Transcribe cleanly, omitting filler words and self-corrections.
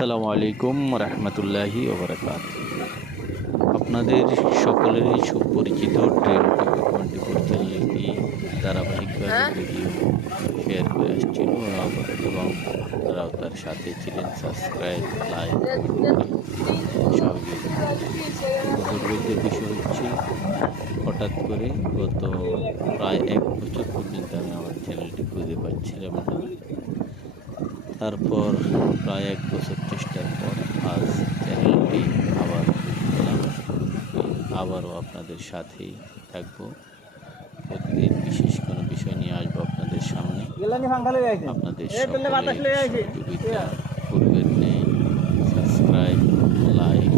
আসসালামু আলাইকুম রহমতুল্লাহি ওবরাকাতুহু। আপনাদের সকলেরই সুপরিচিত ট্রেন টিভি 24 চ্যানেলটি ধারাবাহিকভাবে ভিডিও শেয়ার করে আসছিল এবং তারাও তার সাথে ছিলেন, সাবস্ক্রাইব, লাইক, সহযোগিতা। দুর্ভাগ্যের বিষয় হচ্ছে হঠাৎ করে গত প্রায় 1 বছর পর্যন্ত আমি আমার চ্যানেলটি খুঁজে পাচ্ছিলাম না। তারপর প্রায় 1 বছর চেষ্টার পর আজ চ্যানেলটি আবার পেলাম। আবারও আপনাদের সাথেই থাকবো। প্রতিদিন বিশেষ কোনো বিষয় নিয়ে আসবো আপনাদের সামনে। আপনাদের সকলের সহযোগিতা পূর্বের নেই, সাবস্ক্রাইব, লাইক